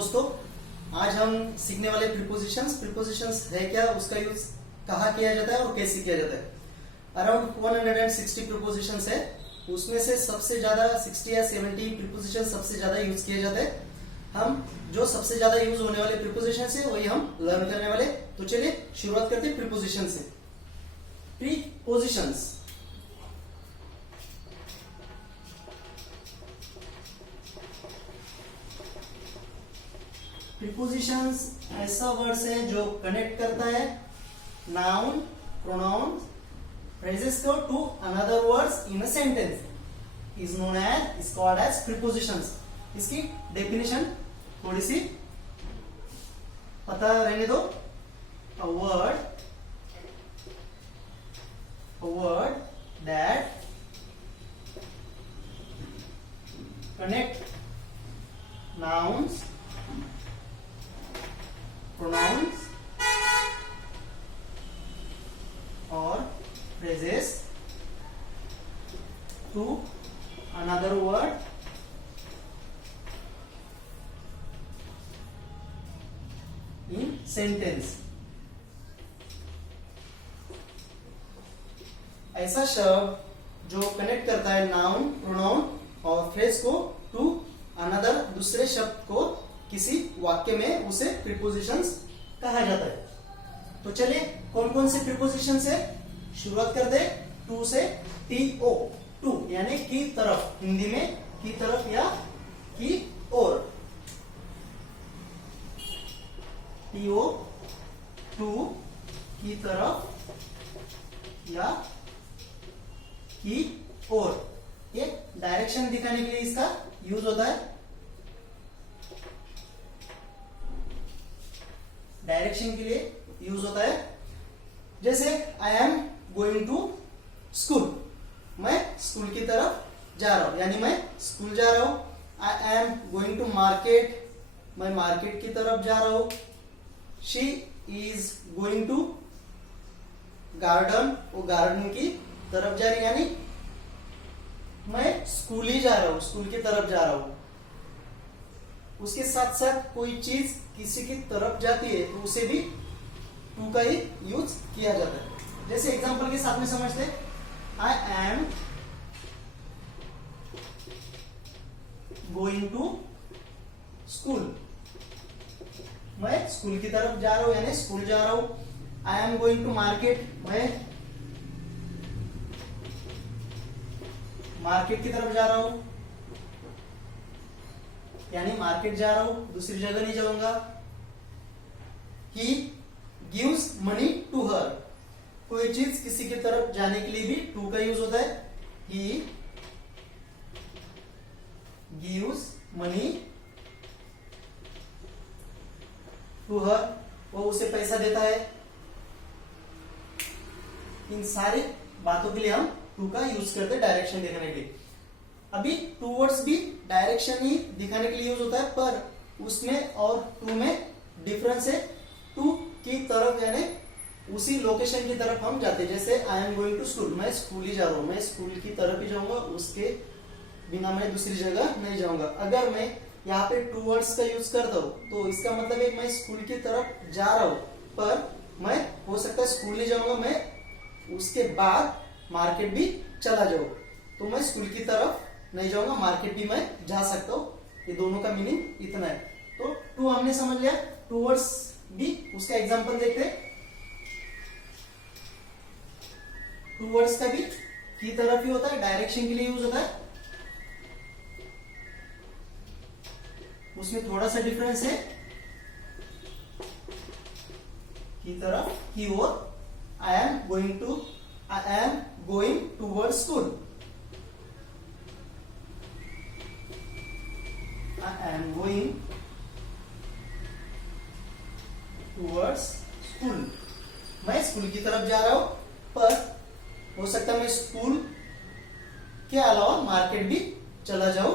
दोस्तों, आज हम सीखने वाले प्रीपोजिशंस है क्या, उसका यूज कहाँ किया जाता है और कैसे किया जाता है। अराउंड 160 प्रीपोजिशंस है, उसमें से सबसे ज्यादा 60 या 70 प्रीपोजिशन सबसे ज्यादा यूज किए जाते हैं। हम जो सबसे ज्यादा यूज होने वाले प्रीपोजिशंस है वही हम लर्न करने वाले। तो चलिए शुरुआत करते हैं प्रीपोजिशन से। प्रीपोजिशंस प्रीपोजिशंस ऐसा वर्ड्स है जो कनेक्ट करता है नाउन, प्रोनाउन, फ्रेजेस को to another words in a sentence is known as is called as prepositions. इसकी डेफिनेशन थोड़ी सी पता रहने दो। A word that connect nouns, pronouns or phrases to another word in sentence। ऐसा शब्द जो कनेक्ट करता है नाउन, प्रोनाउन और फ्रेज को टू अनदर दूसरे शब्द को किसी वाक्य में, उसे प्रीपोजिशंस कहा जाता है। तो चलिए कौन कौन से प्रीपोजिशंस है शुरुआत कर दे। टू से टीओ, टू यानी की तरफ, हिंदी में की तरफ या की ओर। टीओ टू, की तरफ या की ओर। ये डायरेक्शन दिखाने के लिए इसका यूज होता है। डायरेक्शन के लिए यूज होता है। जैसे I am going to school, मैं स्कूल की तरफ जा रहा हूं, यानी मैं स्कूल जा रहा हूं। I am going to market, मैं मार्केट की तरफ जा रहा हूं। She is going to garden, वो गार्डन की तरफ जा रही है, यानी मैं स्कूल ही जा रहा हूं, स्कूल की तरफ जा रहा हूं। उसके साथ साथ कोई चीज किसी की तरफ जाती है तो उसे भी टू का ही यूज किया जाता है। जैसे एग्जांपल के साथ में समझते, I am going to school, मैं स्कूल की तरफ जा रहा हूं, यानी स्कूल जा रहा हूं। I am going to market, मैं मार्केट की तरफ जा रहा हूं, यानी मार्केट जा रहा हूं, दूसरी जगह नहीं जाऊंगा। He gives money to her, कोई चीज किसी की तरफ जाने के लिए भी टू का यूज होता है। He gives money to her, वो उसे पैसा देता है। इन सारी बातों के लिए हम टू का यूज करते हैं डायरेक्शन दिखाने के लिए। अभी टू वर्ड्स भी डायरेक्शन ही दिखाने के लिए यूज होता है, पर उसमें और टू में डिफरेंस है। टू की तरफ यानी उसी लोकेशन की तरफ हम जाते हैं। जैसे I am going to school, मैं स्कूल ही जा रहा हूं, मैं स्कूल की तरफ ही जाऊंगा, उसके बिना मैं दूसरी जगह नहीं जाऊंगा। अगर मैं यहाँ पे टू वर्ड्स का यूज करता हूँ तो इसका मतलब है मैं स्कूल की तरफ जा रहा हूं, पर मैं हो सकता है स्कूल ही जाऊंगा, मैं उसके बाद मार्केट भी चला जाऊं, तो मैं स्कूल की तरफ नहीं जाऊंगा, मार्केट भी मैं जा सकता हूं। ये दोनों का मीनिंग इतना है। तो टू हमने समझ लिया। टू वर्ड्स भी उसका एग्जांपल देखते हैं। टू वर्ड्स का भी की तरफ ही होता है, डायरेक्शन के लिए यूज होता है। उसमें थोड़ा सा डिफरेंस है, की तरफ, की ओर। I am going towards school, I am going towards school, मैं स्कूल की तरफ जा रहा हूं, पर हो सकता है मैं स्कूल के अलावा मार्केट भी चला जाऊं,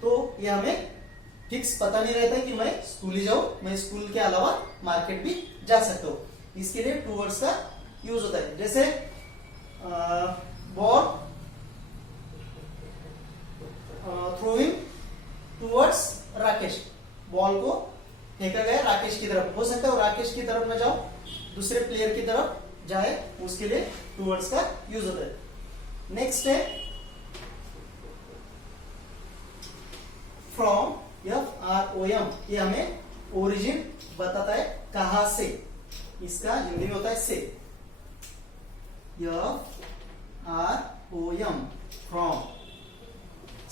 तो यह हमें फिक्स पता नहीं रहता कि मैं स्कूल ही जाऊं, मैं स्कूल के अलावा मार्केट भी जा सकता हूं। इसके लिए टू वर्ड्स का यूज होता है। जैसे ball throwing towards Rakesh, ball को फेंका गया राकेश की तरफ, हो सकता है वो राकेश की तरफ ना जाओ, दूसरे प्लेयर की तरफ जाए, उसके लिए टूवर्ड्स का यूज होता है। नेक्स्ट है फ्रॉम, FROM, ये हमें ओरिजिन बताता है कहां से, इसका हिंदी में होता है से। FROM, फ्रॉम,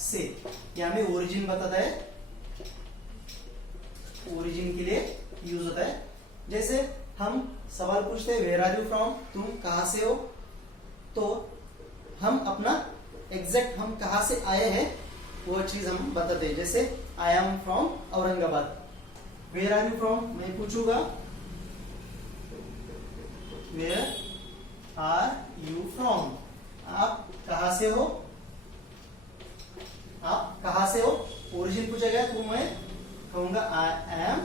से, ये हमें ओरिजिन बताता है, ओरिजिन के लिए यूज होता है। जैसे हम सवाल पूछते हैं वेयर आर यू फ्रॉम, तुम कहां से हो, तो हम अपना एग्जैक्ट हम कहां से आए हैं वो चीज हम बताते हैं। जैसे I am from Aurangabad, where are you from, मैं पूछूंगा वेयर आर यू फ्रॉम, आप कहां से हो, आप कहां से हो, ओरिजिन पूछा गया तो मैं कहूंगा आई एम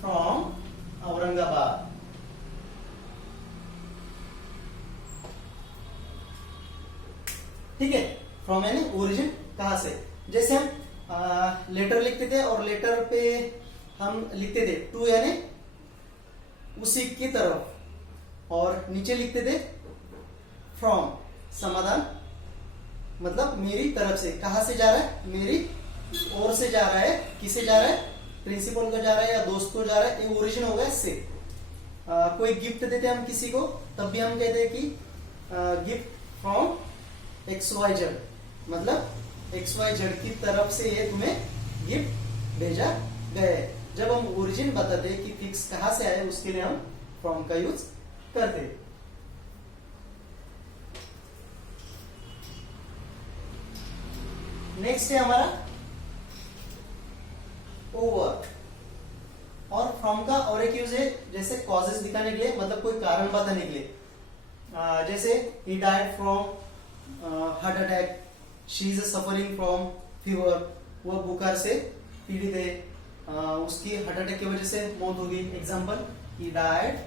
फ्रॉम औरंगाबाद। ठीक है, फ्रॉम यानी ओरिजिन कहां से। जैसे हम लेटर लिखते थे और लेटर पे हम लिखते थे टू यानी उसी की तरफ, और नीचे लिखते थे फ्रॉम, समाधान मतलब मेरी तरफ से, कहां से जा रहा है, मेरी ओर से जा रहा है, किसे जा रहा है, प्रिंसिपल को जा रहा है या दोस्त को जा रहा है, ये ओरिजिन हो गया से। कोई गिफ्ट देते हम किसी को, तब भी हम कहते हैं कि गिफ्ट फ्रॉम XYZ, मतलब XYZ की तरफ से ये तुम्हें गिफ्ट भेजा गया है। जब हम ओरिजिन बताते हैं कि फिक्स कहां से आए, उसके लिए हम फ्रॉम का यूज करते हैं। नेक्स्ट है हमारा ओवर, और फ्रॉम का और एक यूज है जैसे कॉजेस दिखाने के लिए, मतलब कोई कारण बताने के लिए। जैसे he died from heart attack, she is suffering from fever, वह बुखार से पीड़ित है, उसकी हार्ट अटैक की वजह से मौत होगी। Example, he died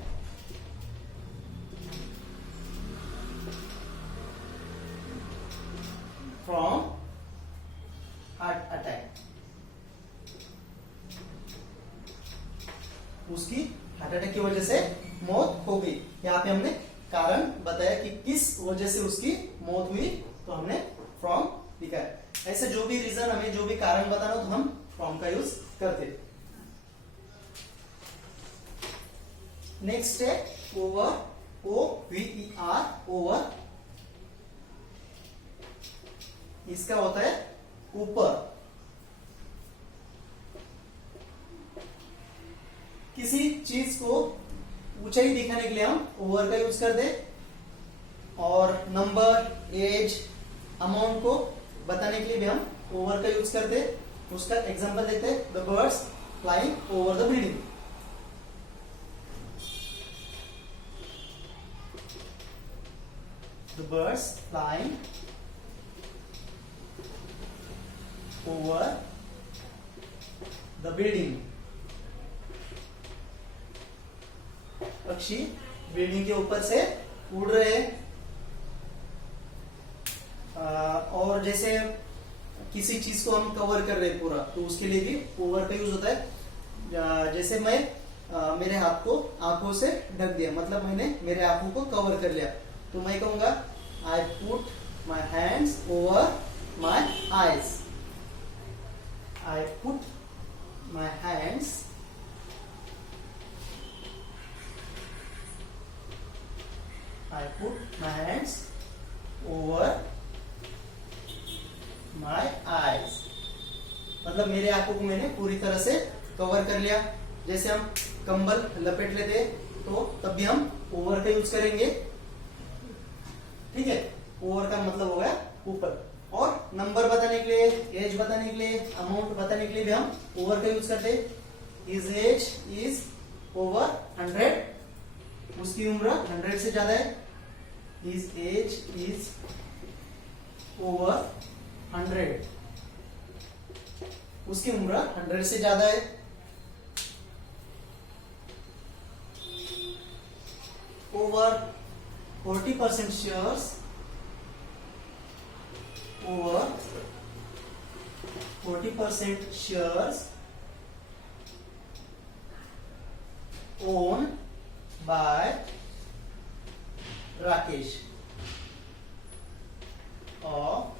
from heart attack, उसकी हार्ट अटैक की वजह से मौत हो गई। यहाँ पे हमने कारण बताया कि किस वजह से उसकी मौत हुई, तो हमने फ्रॉम लिखा है। ऐसे जो भी रीजन, हमें जो भी कारण बताना हो तो हम फ्रॉम का यूज करते। नेक्स्ट है ओवर, OVER, ओवर, इसका होता है ऊपर। किसी चीज को ऊंचाई दिखाने के लिए हम ओवर का यूज करते, और नंबर, एज, अमाउंट को बताने के लिए भी हम ओवर का यूज करते। उसका एग्जांपल देते हैं, the birds flying over the building. The birds flying over the building, पक्षी बिल्डिंग के ऊपर से उड़ रहे हैं। और जैसे किसी चीज को हम कवर कर रहे हैं पूरा, तो उसके लिए भी ओवर का यूज होता है। जैसे मैं मेरे हाथ को आंखों से ढक दिया, मतलब मैंने मेरे आंखों को कवर कर लिया, तो मैं कहूंगा I put my hands over my eyes. I put my hands I put my hands over my eyes, मतलब मेरे आंखों को मैंने पूरी तरह से कवर कर लिया। जैसे हम कंबल लपेट लेते तो तब भी हम ओवर का यूज करेंगे। ठीक है, ओवर का मतलब हो गया ऊपर। और नंबर बताने के लिए, एज बताने के लिए, अमाउंट बताने के लिए भी हम ओवर का यूज करते। हिज एज इज ओवर 100, उसकी उम्र 100 से ज्यादा है। His age is over 100, उसकी उम्र 100 से ज्यादा है। Over 40% shares, over 40% 40% shares owned by Rakesh of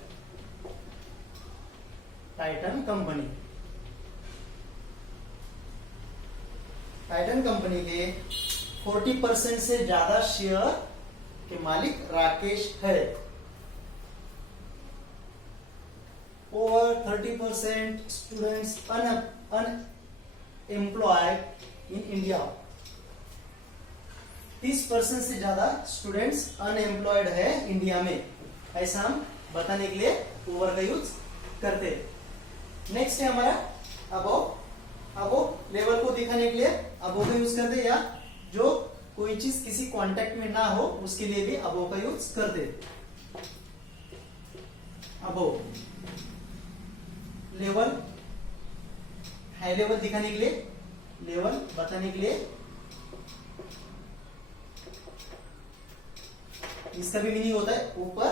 Titan company. Titan company के 40% से ज्यादा शेयर के मालिक राकेश है। Over 30% students unemployed in India। 30% से ज्यादा स्टूडेंट्स अनएम्प्लॉयड है इंडिया में, ऐसा हम बताने के लिए ओवर का यूज करते हैं। नेक्स्ट है हमारा अबो। अबो लेवल को दिखाने के लिए अबो का यूज करते, या जो कोई चीज किसी कांटेक्ट में ना हो उसके लिए भी अबो का यूज करते। अबो लेवल, हाई लेवल दिखाने के लिए, लेवल बताने के लिए, इसका भी मीनिंग होता है ऊपर।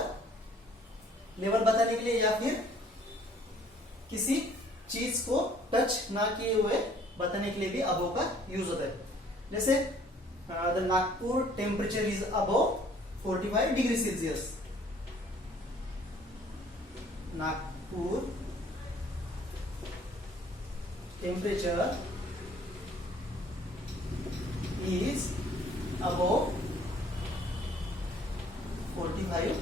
लेवल बताने के लिए या फिर किसी चीज को टच ना किए हुए बताने के लिए भी अबो का यूज होता है। जैसे the Nagpur temperature is above 45 degree Celsius. Nagpur temperature is above 45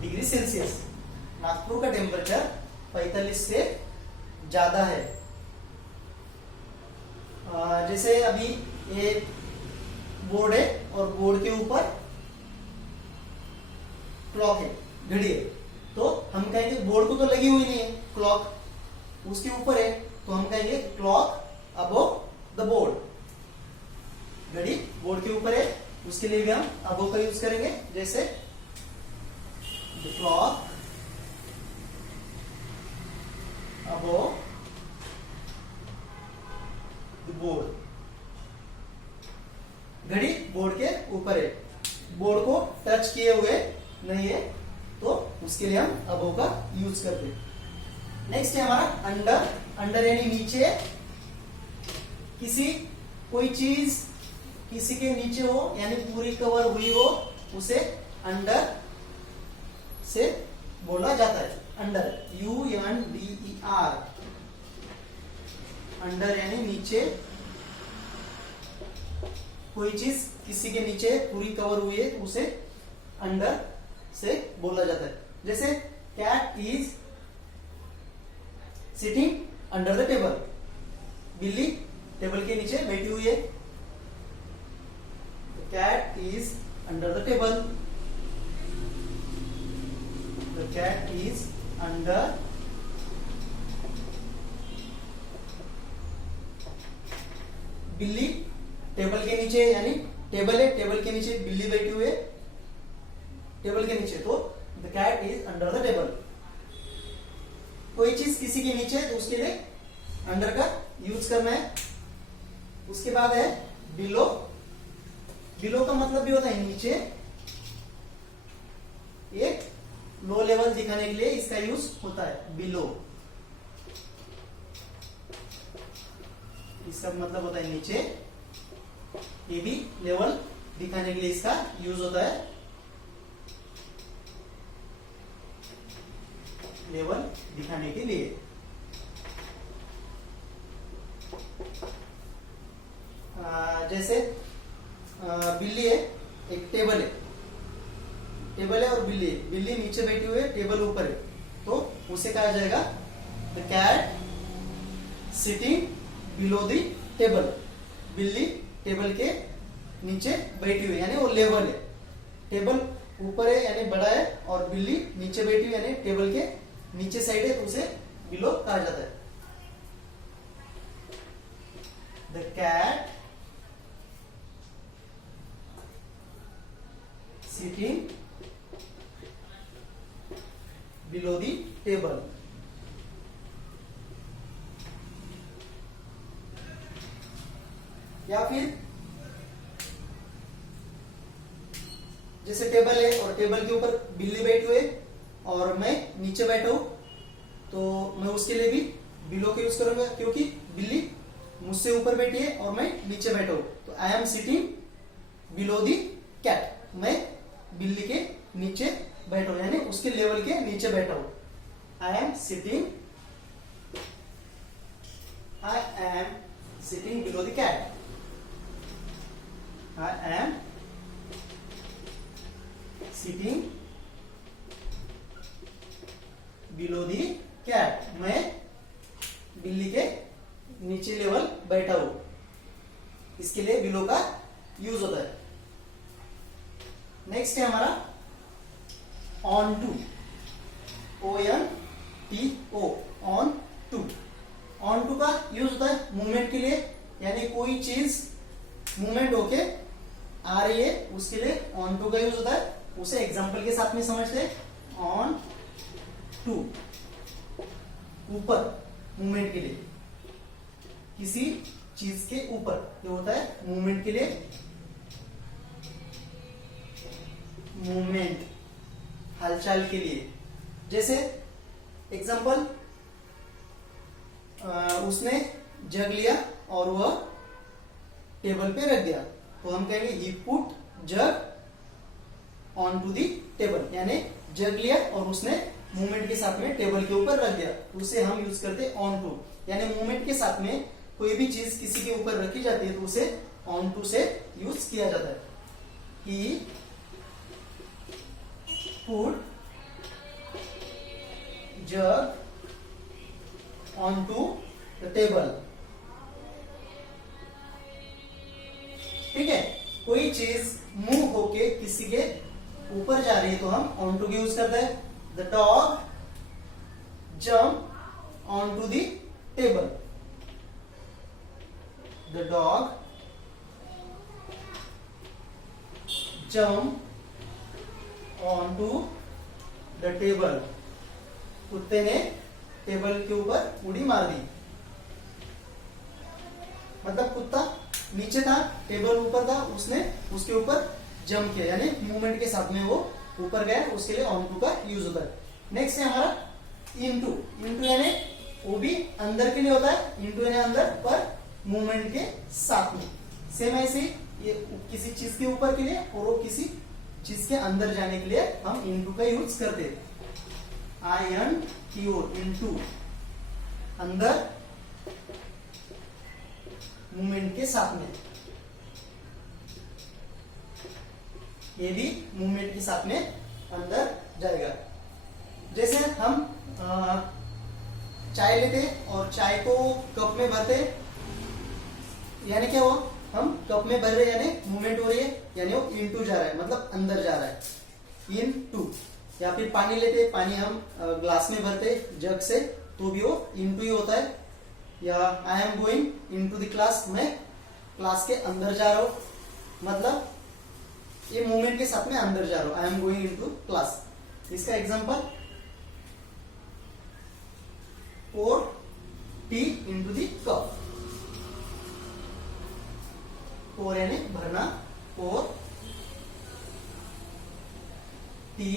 degree Celsius. Nagpur का टेम्परेचर 45 से ज्यादा है। जैसे अभी एक बोर्ड है और बोर्ड के ऊपर क्लॉक है, घड़ी है, तो हम कहेंगे बोर्ड को तो लगी हुई नहीं है क्लॉक, उसके ऊपर है, तो हम कहेंगे क्लॉक अबव द बोर्ड। घड़ी बोर्ड के ऊपर है, उसके लिए भी हम अबव का यूज करेंगे। जैसे the clock above the board. घड़ी बोर्ड के ऊपर है, बोर्ड को टच किए हुए नहीं है, तो उसके लिए हम अबव का यूज करते हैं। नेक्स्ट है हमारा अंडर। अंडर यानी नीचे, किसी कोई चीज किसी के नीचे हो यानी पूरी कवर हुई हो, उसे अंडर से बोला जाता है। Under, UNDER। अंडर यानी नीचे, कोई चीज किसी के नीचे पूरी कवर हुई है, उसे अंडर से बोला जाता है। जैसे cat is sitting under the table. बिल्ली टेबल के नीचे बैठी हुई है। Cat is under the table. The cat is under बिल्ली टेबल के नीचे, यानी टेबल है, टेबल के नीचे बिल्ली बैठी हुई है टेबल के नीचे, तो the cat is under the table. कोई चीज किसी के नीचे तो उसके लिए अंडर का यूज करना है। उसके बाद है बिलो। बिलो का मतलब भी होता है नीचे। एक लो लेवल दिखाने के लिए इसका यूज होता है बिलो। इसका मतलब होता है नीचे। ये भी लेवल दिखाने के लिए इसका यूज होता है। लेवल दिखाने के लिए। जैसे बिल्ली है, एक टेबल है, टेबल है और बिल्ली है। बिल्ली नीचे बैठी हुई है, टेबल ऊपर है, तो उसे कहा जाएगा the cat sitting below the table. बिल्ली टेबल के नीचे बैठी हुई, यानी वो लेवल है। टेबल ऊपर है यानी बड़ा है, और बिल्ली नीचे बैठी हुई यानी टेबल के नीचे साइड है, तो उसे बिलो कहा जाता है। The cat sitting below the table. या फिर जैसे टेबल है और टेबल के ऊपर बिल्ली बैठी हुई है और मैं नीचे बैठा हूं, तो मैं उसके लिए भी बिलो का यूज करूंगा क्योंकि बिल्ली मुझसे ऊपर बैठी है और मैं नीचे बैठा हूं, तो I am sitting below the cat, मैं बिल्ली के नीचे बैठा हूं, यानी उसके लेवल के नीचे बैठा हूं। I am sitting below the cat, I am sitting below the cat, मैं बिल्ली के नीचे लेवल बैठा हूं, इसके लिए बिलो का यूज होता है। नेक्स्ट है हमारा onto, ONTO, onto. Onto का यूज होता है मूवमेंट के लिए, यानी कोई चीज मूवमेंट होके आ रही है उसके लिए ऑन टू का यूज होता है। उसे एग्जांपल के साथ में समझते हैं। ऑन टू, ऊपर, मूवमेंट के लिए, किसी चीज के ऊपर, ये होता है मूवमेंट के लिए, मूवमेंट, हलचल के लिए। जैसे एग्जांपल, उसने जग लिया और वह टेबल पे रख दिया, तो हम कहेंगे he put jug on to the table, यानी जग लिया और उसने मूवमेंट के साथ में टेबल के ऊपर रख दिया, उसे हम यूज करते हैं ऑन टू। यानी मूवमेंट के साथ में कोई भी चीज किसी के ऊपर रखी जाती है तो उसे ऑन टू से यूज किया जाता है। He put jug on to the table. ठीक है, कोई चीज मूव होके किसी के ऊपर जा रही है तो हम ऑन टू की यूज करते हैं। The dog jump on to the table, the dog jump on to the table, कुत्ते ने टेबल के ऊपर उड़ी मार दी। मतलब कुत्ता नीचे था, टेबल ऊपर था, उसने उसके ऊपर जंप किया, यानी मूवमेंट के साथ में वो ऊपर गया, उसके लिए ऑन टू का यूज होता है। नेक्स्ट है हमारा इनटू। इनटू यानी वो भी अंदर के लिए होता है, इनटू यानी अंदर, पर मूवमेंट के साथ में। सेम ऐसे ये किसी चीज के ऊपर के लिए और वो किसी चीज के अंदर जाने के लिए हम इनटू का यूज करते हैं। INTO, इनटू, अंदर, मूवमेंट के साथ में, ये भी मूवमेंट के साथ में अंदर जाएगा। जैसे हम चाय लेते और चाय को कप में भरते, यानी क्या हुआ, हम कप में भर रहे हैं, यानी मूवमेंट हो रही है, यानी वो इनटू जा रहा है, मतलब अंदर जा रहा है, इनटू। या फिर पानी लेते, पानी हम ग्लास में भरते जग से, तो भी वो इनटू ही होता है। या आई am going into the class, मैं क्लास के अंदर जा रहा हूं, मतलब ये मूवमेंट के साथ में अंदर जा रहा हूं, I am going into class. इसका example, pour tea into the cup, pour यानी भरना, pour tea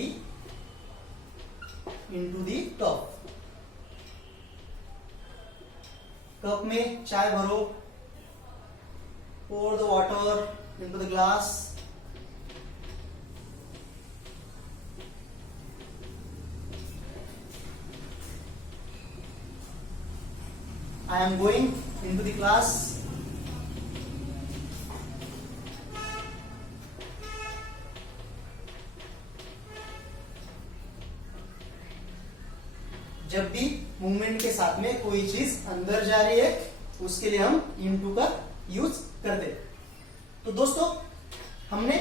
into the cup, cup में चाय भरो, pour the water into the glass, I am going into the class, जब भी मूवमेंट के साथ में कोई चीज अंदर जा रही है उसके लिए हम इनटू का यूज करते। तो दोस्तों हमने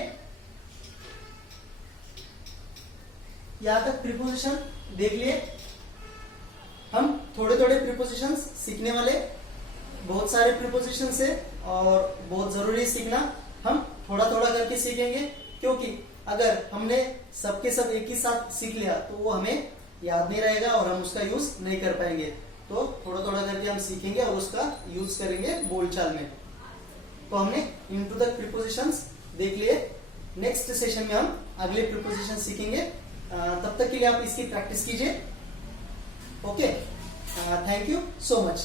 यहां तक प्रीपोजिशन देख लिए। हम थोड़े थोड़े प्रीपोजिशंस सीखने वाले, बहुत सारे प्रीपोजिशंस है और बहुत जरूरी सीखना। हम थोड़ा थोड़ा करके सीखेंगे, क्योंकि अगर हमने सबके सब एक ही साथ सीख लिया तो वो हमें याद नहीं रहेगा और हम उसका यूज नहीं कर पाएंगे। तो थोड़ा थोड़ा करके हम सीखेंगे और उसका यूज करेंगे बोलचाल में। तो हमने इनटू द प्रीपोजिशंस देख लिए। नेक्स्ट सेशन में हम अगले प्रीपोजिशन सीखेंगे। तब तक के लिए आप इसकी प्रैक्टिस कीजिए। Okay, thank thank you so much.